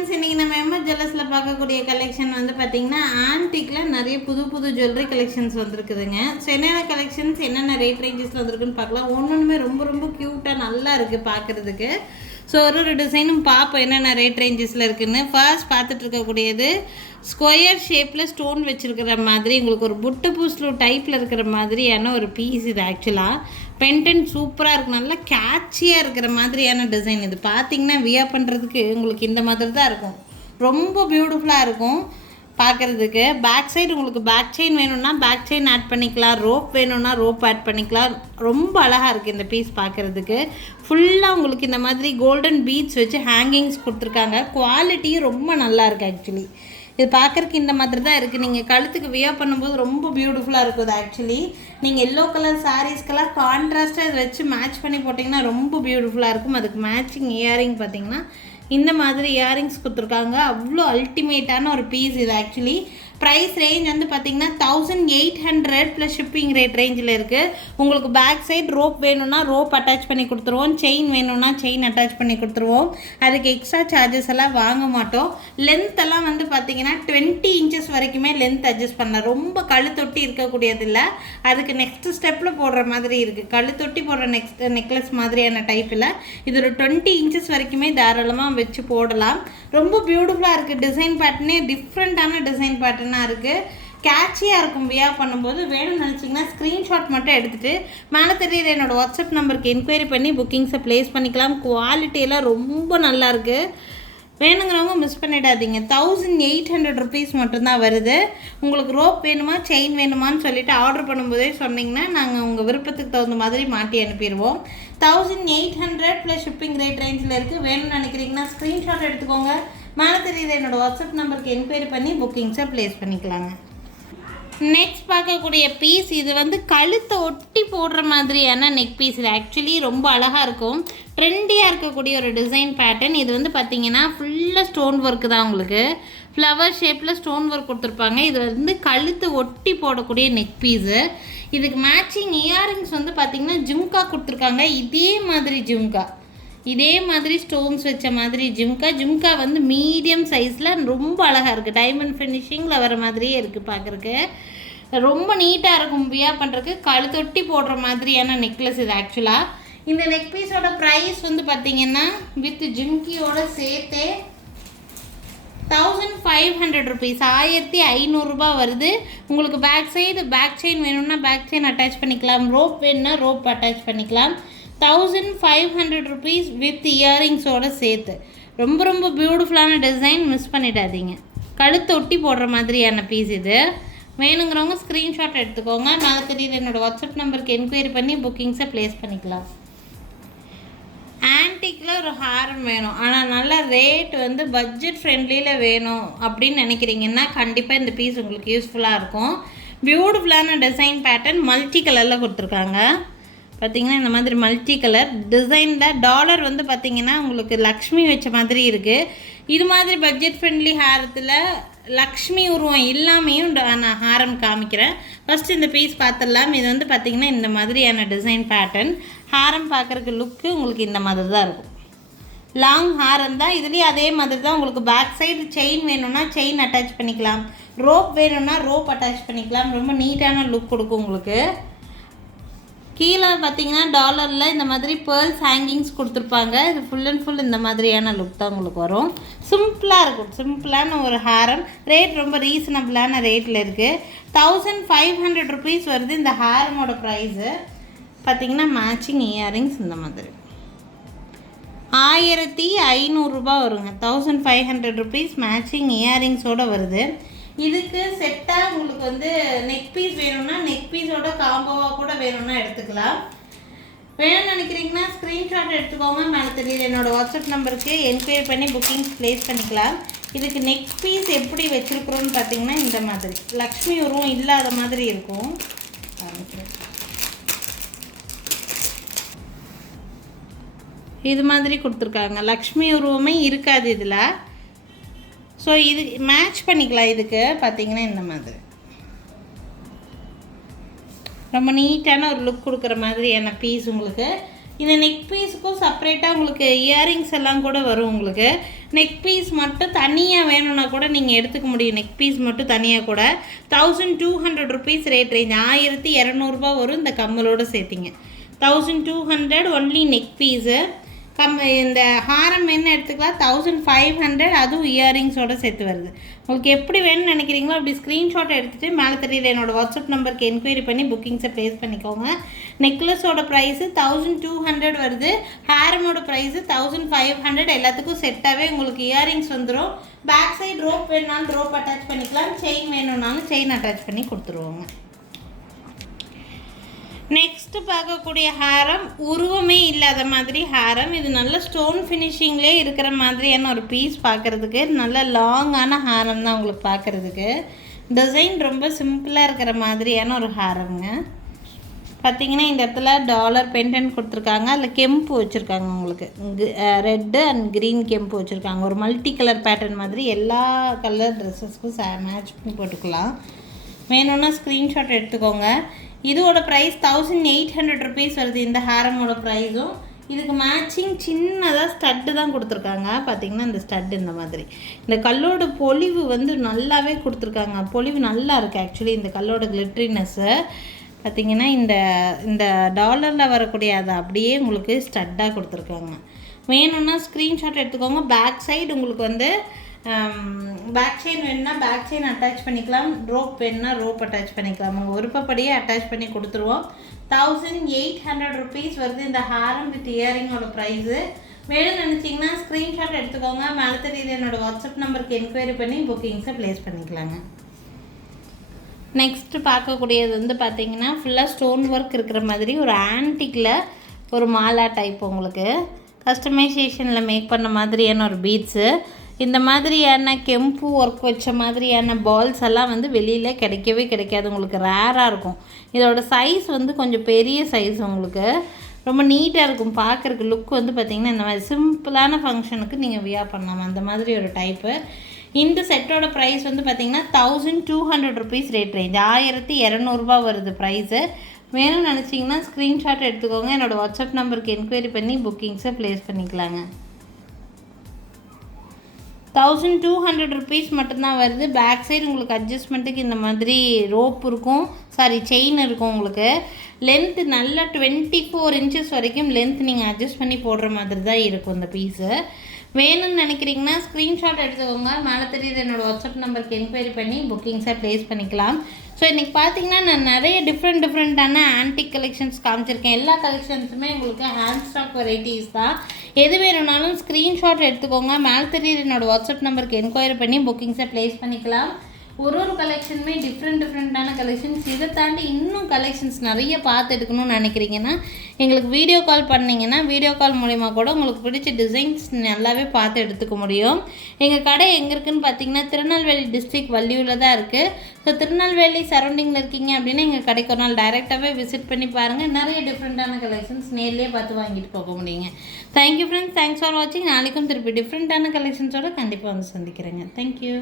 Friends, இன்றைக்கி நம்ம MS ஜுவல்லர்ஸில் பார்க்கக்கூடிய கலெக்ஷன் வந்து பார்த்திங்கன்னா ஆன்டிக்கில் நிறைய புது புது ஜுவல்லரி கலெக்ஷன்ஸ் வந்துருக்குதுங்க. ஸோ என்னென்ன கலெக்ஷன்ஸ் என்னென்ன ரேட் ரேஞ்சஸில் வந்துருக்குன்னு பார்க்கலாம். ஒன்றுமே ரொம்ப ரொம்ப க்யூட்டாக நல்லா இருக்குது பார்க்குறதுக்கு. ஸோ ஒரு டிசைனும் பார்ப்போம் என்னென்ன ரேட் ரேஞ்சஸில் இருக்குதுன்னு. ஃபர்ஸ்ட் பார்த்துட்டு இருக்கக்கூடியது ஸ்கொயர் ஷேப்பில் ஸ்டோன் வச்சுருக்கிற மாதிரி உங்களுக்கு ஒரு புட்டு பூஸ்லூ டைப்பில் இருக்கிற மாதிரியான ஒரு பீஸ். இது ஆக்சுவலாக பென்டென்ட் சூப்பராக இருக்கும், நல்லா கேட்சியாக இருக்கிற மாதிரியான டிசைன். இது பார்த்திங்கன்னா வியர் பண்ணுறதுக்கு உங்களுக்கு இந்த மாதிரி தான் இருக்கும், ரொம்ப பியூட்டிஃபுல்லாக இருக்கும் பார்க்குறதுக்கு. பேக் சைடு உங்களுக்கு பேக் செயின் வேணும்னா பேக் செயின் ஆட் பண்ணிக்கலாம், ரோப் வேணும்னா ரோப் ஆட் பண்ணிக்கலாம். ரொம்ப அழகாக இருக்குது இந்த பீஸ் பார்க்குறதுக்கு. ஃபுல்லாக உங்களுக்கு இந்த மாதிரி கோல்டன் பீட்ஸ் வச்சு ஹேங்கிங்ஸ் கொடுத்துருக்காங்க. குவாலிட்டியும் ரொம்ப நல்லா இருக்குது ஆக்சுவலி. இது பார்க்குறக்கு இந்த மாதிரி தான் இருக்குது. நீங்கள் கழுத்துக்கு வியர் பண்ணும்போது ரொம்ப பியூட்டிஃபுல்லாக இருக்குது ஆக்சுவலி. நீங்கள் எல்லோ கலர் சாரீஸ்க்கெல்லாம் கான்ட்ராஸ்ட்டாக இதை வச்சு மேட்ச் பண்ணி போட்டிங்கன்னா ரொம்ப பியூட்டிஃபுல்லாக இருக்கும். அதுக்கு மேட்சிங் இயரிங் பார்த்திங்கன்னா இந்த மாதிரி இயரிங்ஸ் கொடுத்துருக்காங்க. அவ்வளோ அல்டிமேட்டான ஒரு பீஸ் இது ஆக்சுவலி. ப்ரைஸ் ரேஞ்ச் வந்து பார்த்திங்கன்னா 1800 ப்ளஸ் ஷிப்பிங் ரேட் ரேஞ்சில் இருக்குது. உங்களுக்கு பேக் சைட் ரோப் வேணும்னா ரோப் அட்டாச் பண்ணி கொடுத்துருவோம், செயின் வேணும்னா செயின் அட்டாச் பண்ணி கொடுத்துருவோம். அதுக்கு எக்ஸ்ட்ரா சார்ஜஸ் எல்லாம் வாங்க மாட்டோம். லென்த் எல்லாம் வந்து பார்த்திங்கன்னா 20 இன்ச்சஸ் வரைக்குமே லென்த் அட்ஜஸ்ட் பண்ணலாம். ரொம்ப கழுத்தொட்டி இருக்கக்கூடியது இல்லை, அதுக்கு நெக்ஸ்ட் ஸ்டெப்பில் போடுற மாதிரி இருக்குது. கழுத்தொட்டி போடுற நெக்லஸ் மாதிரியான டைப்பில் இது ஒரு 20 இன்ச்சஸ் வரைக்குமே தாராளமாக வச்சு போடலாம். ரொம்ப பியூட்டிஃபுல்லாக இருக்குது. டிசைன் பேட்டர்னே டிஃப்ரெண்ட்டான டிசைன் பேட்டர்னாக இருக்குது, கேட்சியாக இருக்கும். வியர் பண்ணும்போது வேணும்னு நினச்சிங்கன்னா ஸ்க்ரீன்ஷாட் மட்டும் எடுத்துகிட்டு மேலே தெரியுற என்னோடய வாட்ஸ்அப் நம்பருக்கு என்கொயரி பண்ணி புக்கிங்ஸை ப்ளேஸ் பண்ணிக்கலாம். குவாலிட்டியெல்லாம் ரொம்ப நல்லாயிருக்கு, வேணுங்கிறவங்க மிஸ் பண்ணிடாதீங்க. 1800 ருபீஸ் மட்டும்தான் வருது. உங்களுக்கு ரோப் வேணுமா செயின் வேணுமான்னு சொல்லிவிட்டு ஆர்டர் பண்ணும்போதே சொன்னிங்கன்னா நாங்கள் உங்கள் விருப்பத்துக்கு தகுந்த மாதிரி மாட்டி அனுப்பிடுவோம். 1800 ப்ளஸ் ஷிப்பிங் ரேட் ரேஞ்சில் இருக்குது. வேணும்னு நினைக்கிறீங்கன்னா ஸ்க்ரீன்ஷாட் எடுத்துக்கோங்க. மேலே தெரியுது என்னோடய வாட்ஸ்அப் நம்பருக்கு என்கொயரி பண்ணி புக்கிங்ஸை ப்ளேஸ் பண்ணிக்கலாங்க. நெக்ஸ்ட் பார்க்கக்கூடிய பீஸ் இது வந்து கழுத்தை ஒட்டி போடுற மாதிரியான நெக் பீஸ். இது ஆக்சுவலி ரொம்ப அழகாக இருக்கும், ட்ரெண்டியாக இருக்கக்கூடிய ஒரு டிசைன் பேட்டர்ன். இது வந்து பார்த்திங்கன்னா ஃபுல்லாக ஸ்டோன் ஒர்க்கு தான், உங்களுக்கு ஃப்ளவர் ஷேப்பில் ஸ்டோன் ஒர்க் கொடுத்துருப்பாங்க. இது வந்து கழுத்து ஒட்டி போடக்கூடிய நெக் பீஸு. இதுக்கு மேட்சிங் இயரிங்ஸ் வந்து பார்த்திங்கன்னா ஜும்கா கொடுத்துருக்காங்க. இதே மாதிரி ஸ்டோன்ஸ் வச்ச மாதிரி ஜும்கா வந்து மீடியம் சைஸில் ரொம்ப அழகாக இருக்குது. டைமண்ட் ஃபினிஷிங்கில் வர மாதிரியே இருக்குது பார்க்குறக்கு. ரொம்ப நீட்டாக இருக்கும் வியர் பண்ணுறதுக்கு. கழுத்தொட்டி போடுற மாதிரியான நெக்லஸ் இது ஆக்சுவலாக. இந்த நெக் பீஸோட ப்ரைஸ் வந்து பார்த்திங்கன்னா வித் ஜிம்கியோட சேர்த்தே 1500 ருபீஸ், 1500 வருது. உங்களுக்கு பேக் சைடு பேக் செயின் வேணும்னா பேக் செயின் அட்டாச் பண்ணிக்கலாம், ரோப் வேணும்னா ரோப் அட்டாச் பண்ணிக்கலாம். 1500 ருபீஸ் வித் இயரிங்ஸோடு சேர்த்து. ரொம்ப ரொம்ப பியூட்டிஃபுல்லான டிசைன், மிஸ் பண்ணிடாதீங்க. கழுத்து ஒட்டி போடுற மாதிரியான பீஸ் இது. வேணுங்கிறவங்க ஸ்க்ரீன்ஷாட் எடுத்துக்கோங்க. மேலே தெரியுது என்னோடய வாட்ஸ்அப் நம்பருக்கு என்கொயரி பண்ணி புக்கிங்ஸை ப்ளேஸ் பண்ணிக்கலாம். ஆன்டிக்கில் ஒரு ஹாரம் வேணும், ஆனால் நல்ல ரேட் வந்து பட்ஜெட் ஃப்ரெண்ட்லியில் வேணும் அப்படின்னு நினைக்கிறீங்கன்னா கண்டிப்பாக இந்த பீஸ் உங்களுக்கு யூஸ்ஃபுல்லாக இருக்கும். பியூட்டிஃபுல்லான டிசைன் பேட்டர்ன் மல்டி கலரில் கொடுத்துருக்காங்க. பார்த்திங்கன்னா இந்த மாதிரி மல்டி கலர் டிசைனில் டாலர் வந்து பார்த்திங்கன்னா உங்களுக்கு லக்ஷ்மி வச்ச மாதிரி இருக்குது. இது மாதிரி பட்ஜெட் ஃப்ரெண்ட்லி ஹாரத்தில் லக்ஷ்மி உருவம் இல்லாமையும் நான் ஹாரம் காமிக்கிறேன். ஃபஸ்ட்டு இந்த பீஸ் பார்த்துடலாம். இது வந்து பார்த்திங்கன்னா இந்த மாதிரியான டிசைன் பேட்டர்ன். ஹாரம் பார்க்குறக்கு லுக்கு உங்களுக்கு இந்த மாதிரி தான் இருக்கும். லாங் ஹாரம் தான், இதுலேயும் அதே மாதிரி தான். உங்களுக்கு பேக் சைடு செயின் வேணும்னா செயின் அட்டாச் பண்ணிக்கலாம், ரோப் வேணும்னா ரோப் அட்டாச் பண்ணிக்கலாம். ரொம்ப நீட்டான லுக் கொடுக்கும் உங்களுக்கு. கீழே பார்த்தீங்கன்னா டாலரில் இந்த மாதிரி பேர்ல்ஸ் ஹேங்கிங்ஸ் கொடுத்துருப்பாங்க. இது ஃபுல் அண்ட் ஃபுல் இந்த மாதிரியான லுக் தான் உங்களுக்கு வரும். சிம்பிளாக இருக்கும், சிம்பிளான ஒரு ஹாரம். ரேட் ரொம்ப ரீசனபிளான ரேட்டில் இருக்குது. 1500 ருபீஸ் வருது இந்த ஹாரமோட ப்ரைஸு. பார்த்திங்கன்னா மேட்சிங் இயரிங்ஸ் இந்த மாதிரி 1500 வருங்க. 1500 ருபீஸ் மேட்சிங் இயரிங்ஸோடு வருது. இதுக்கு செட்டாக உங்களுக்கு வந்து நெக் பீஸ் வேணும்னா நெக் பீஸோட காம்போவாக கூட வேணும்னா எடுத்துக்கலாம். வேணும்னு நினைக்கிறீங்கன்னா ஸ்க்ரீன்ஷாட் எடுத்துக்கோங்க. மேலே தெரியுது என்னோடய வாட்ஸ்அப் நம்பருக்கு என்கொயரி பண்ணி புக்கிங்ஸ் ப்ளேஸ் பண்ணிக்கலாம். இதுக்கு நெக் பீஸ் எப்படி வச்சுருக்குறோன்னு பார்த்தீங்கன்னா இந்த மாதிரி லக்ஷ்மி உருவம் இல்லாத மாதிரி இருக்கும். இது மாதிரி கொடுத்துருக்காங்க, லக்ஷ்மி உருவமே இருக்காது இதில். ஸோ இது மேட்ச் பண்ணிக்கலாம். இதுக்கு பார்த்திங்கன்னா இந்த மாதிரி ரொம்ப நீட்டான ஒரு லுக் கொடுக்குற மாதிரியான பீஸ் உங்களுக்கு. இந்த நெக் பீஸுக்கும் செப்பரேட்டாக உங்களுக்கு இயரிங்ஸ் எல்லாம் கூட வரும். உங்களுக்கு நெக் பீஸ் மட்டும் தனியாக வேணும்னா கூட நீங்கள் எடுத்துக்க முடியும். நெக் பீஸ் மட்டும் தனியாக கூட 1200 rupees ரேட் ரேஞ்ச். 1200 வரும் இந்த கம்மலோடு சேர்த்திங்க. 1200 ஒன்லி நெக் பீஸு. இந்த ஹாரம் என்ன எடுத்துக்கலாம் 1500, அதுவும் இயரிங்ஸோடு சேர்த்து வருது. உங்களுக்கு எப்படி வேணும்னு நினைக்கிறீங்களோ அப்படி ஸ்க்ரீன்ஷாட் எடுத்துகிட்டு மேலே தெரியுது என்னோடய வாட்ஸ்அப் நம்பருக்கு என்கொயரி பண்ணி புக்கிங்ஸை ப்ளேஸ் பண்ணிக்கோங்க. நெக்லஸோட ப்ரைஸு 1200 வருது. ஹாரமோட ப்ரைஸு 1500. எல்லாத்துக்கும் செட்டாகவே உங்களுக்கு இயரிங்ஸ் வந்துடும். பேக் சைடு ரோப் வேணுனாலும் ரோப் அட்டாச் பண்ணிக்கலாம். செயின் வேணும்னாலும் செயின் அட்டாச் பண்ணி கொடுத்துருவோங்க. நெக்ஸ்ட்டு பார்க்கக்கூடிய ஹாரம் உருவமே இல்லாத மாதிரி ஹாரம். இது நல்ல ஸ்டோன் ஃபினிஷிங்லேயே இருக்கிற மாதிரியான ஒரு பீஸ். பார்க்குறதுக்கு நல்ல லாங்கான ஹாரம் தான் உங்களுக்கு பார்க்குறதுக்கு. டிசைன் ரொம்ப சிம்பிளாக இருக்கிற மாதிரியான ஒரு ஹாரம்ங்க. பார்த்திங்கன்னா இந்த இடத்துல டாலர் பென்டென்ட் கொடுத்துருக்காங்க. அதில் கெம்பு வச்சுருக்காங்க. உங்களுக்கு ரெட்டு அண்ட் க்ரீன் கெம்பு வச்சுருக்காங்க. ஒரு மல்டி கலர் பேட்டர்ன் மாதிரி எல்லா கலர் ட்ரெஸ்ஸஸ்க்கும் மேட்ச் பண்ணி போட்டுக்கலாம். வேணும்னா ஸ்க்ரீன்ஷாட் எடுத்துக்கோங்க. இதோட ப்ரைஸ் 1800 rupees வருது. இந்த ஹாரமோட ப்ரைஸும் இதுக்கு மேட்சிங் சின்னதாக ஸ்டட்டு தான் கொடுத்துருக்காங்க. பார்த்திங்கன்னா இந்த ஸ்டட்டு இந்த மாதிரி. இந்த கல்லோட பொலிவு வந்து நல்லாவே கொடுத்துருக்காங்க. பொலிவு நல்லா இருக்குது ஆக்சுவலி. இந்த கல்லோட கிளிட்ரினஸ்ஸு பார்த்திங்கன்னா இந்த டாலரில் வரக்கூடிய அதை அப்படியே உங்களுக்கு ஸ்டட்டாக கொடுத்துருக்காங்க. வேணும்னா ஸ்க்ரீன்ஷாட் எடுத்துக்கோங்க. பேக் சைடு உங்களுக்கு வந்து பேக் செயின் வேணுன்னா பேக் செயின் அட்டாச் பண்ணிக்கலாம். ரோப் வேணுன்னா ரோப் அட்டாச் பண்ணிக்கலாம். உங்கள் விருப்பப்படியே அட்டாச் பண்ணி கொடுத்துருவோம். 1800 rupees வருது இந்த ஹாரம் வித் இயரிங்கோட ப்ரைஸு. வேணும்னு நினச்சிங்கன்னா ஸ்க்ரீன்ஷாட் எடுத்துக்கோங்க. மேலே தெரியுது என்னோடய வாட்ஸ்அப் நம்பருக்கு என்கொயரி பண்ணி புக்கிங்ஸை ப்ளேஸ் பண்ணிக்கலாங்க. நெக்ஸ்ட்டு பார்க்கக்கூடியது வந்து பார்த்திங்கன்னா ஃபுல்லாக ஸ்டோன் ஒர்க் இருக்கிற மாதிரி ஒரு ஆன்டிக்கில் ஒரு மாலா டைப் உங்களுக்கு கஸ்டமைசேஷனில் மேக் பண்ண மாதிரியான ஒரு பீட்ஸு. இந்த மாதிரியான கெம்பு ஒர்க் வச்ச மாதிரியான பால்ஸ் எல்லாம் வந்து வெளியில் கிடைக்கவே கிடைக்காது. உங்களுக்கு ரேராக இருக்கும். இதோட சைஸ் வந்து கொஞ்சம் பெரிய சைஸ். உங்களுக்கு ரொம்ப நீட்டாக இருக்கும். பார்க்குறக்கு லுக் வந்து பார்த்திங்கன்னா இந்த மாதிரி சிம்பிளான ஃபங்க்ஷனுக்கு நீங்கள் வியர் பண்ணலாம். அந்த மாதிரி ஒரு டைப்பு. இந்த செட்டோட ப்ரைஸ் வந்து பார்த்திங்கன்னா 1200 rupees ரேட் ரேஞ்ச். 1200 வருது ப்ரைஸு. வேணும்னு நினச்சிங்கன்னா ஸ்க்ரீன்ஷாட் எடுத்துக்கோங்க. என்னோடய வாட்ஸ்அப் நம்பருக்கு என்கொயரி பண்ணி புக்கிங்ஸை ப்ளேஸ் பண்ணிக்கலாங்க. 1200 rupees மட்டும்தான் வருது. பேக் சைடு உங்களுக்கு அட்ஜஸ்ட்மெண்ட்டுக்கு இந்த மாதிரி ரோப் இருக்கும், செயின் இருக்கும். உங்களுக்கு லென்த்து நல்லா 24 inches வரைக்கும் லென்த் நீங்கள் அட்ஜஸ்ட் பண்ணி போடுற மாதிரி தான் இருக்கும் இந்த பீஸு. வேணும்னு நினைக்கிறீங்கன்னா ஸ்க்ரீன்ஷாட் எடுத்துக்கோங்க. மேலே தெரியுது என்னோடய வாட்ஸ்அப் நம்பருக்கு என்கொயரி பண்ணி புக்கிங்ஸை ப்ளேஸ் பண்ணிக்கலாம். ஸோ இன்றைக்கி பார்த்தீங்கன்னா நான் நிறைய டிஃப்ரெண்ட்டான ஆன்டிக் கலெக்ஷன்ஸ் காமிச்சிருக்கேன். எல்லா கலெக்ஷன்ஸுமே உங்களுக்கு ஹேண்ட் ஸ்டாக் வெரைட்டிஸ் தான். எது வேணும்னாலும் ஸ்க்ரீன்ஷாட் எடுத்துக்கோங்க. மேலே தெரியுது என்னோடய வாட்ஸ்அப் நம்பருக்கு என்கொயரி பண்ணி புக்கிங்ஸை ப்ளேஸ் பண்ணிக்கலாம். ஒரு கலெக்ஷனுமே டிஃப்ரெண்ட்டான கலெக்ஷன்ஸ். இதை தாண்டி இன்னும் கலெக்ஷன்ஸ் நிறைய பார்த்து எடுக்கணும்னு நினைக்கிறீங்கன்னா எங்களுக்கு வீடியோ கால் பண்ணிங்கன்னா வீடியோ கால் மூலிமா கூட உங்களுக்கு பிடிச்ச டிசைன்ஸ் நல்லாவே பார்த்து எடுத்துக்க முடியும். எங்கள் கடை எங்கே இருக்குதுன்னு பார்த்தீங்கன்னா திருநெல்வேலி டிஸ்ட்ரிக்ட் வள்ளியூரில் தான் இருக்குது. ஸோ திருநெல்வேலி சரௌண்டிங்கில் இருக்கீங்க அப்படின்னா எங்கள் கடைக்கு ஒரு நாள் டைரெக்டாகவே விசிட் பண்ணி பாருங்கள். நிறைய டிஃப்ரெண்ட்டான கலெக்ஷன்ஸ் நேர்லேயே பார்த்து வாங்கிட்டு போக முடியுங்க. Thank you friends. தேங்க்ஸ் ஃபார் வாட்சிங். நாளைக்கும் திருப்பி டிஃப்ரெண்ட்டான கலெக்ஷன்ஸோடு கண்டிப்பாக வந்து சந்திக்கிறேங்க. தேங்க்யூ.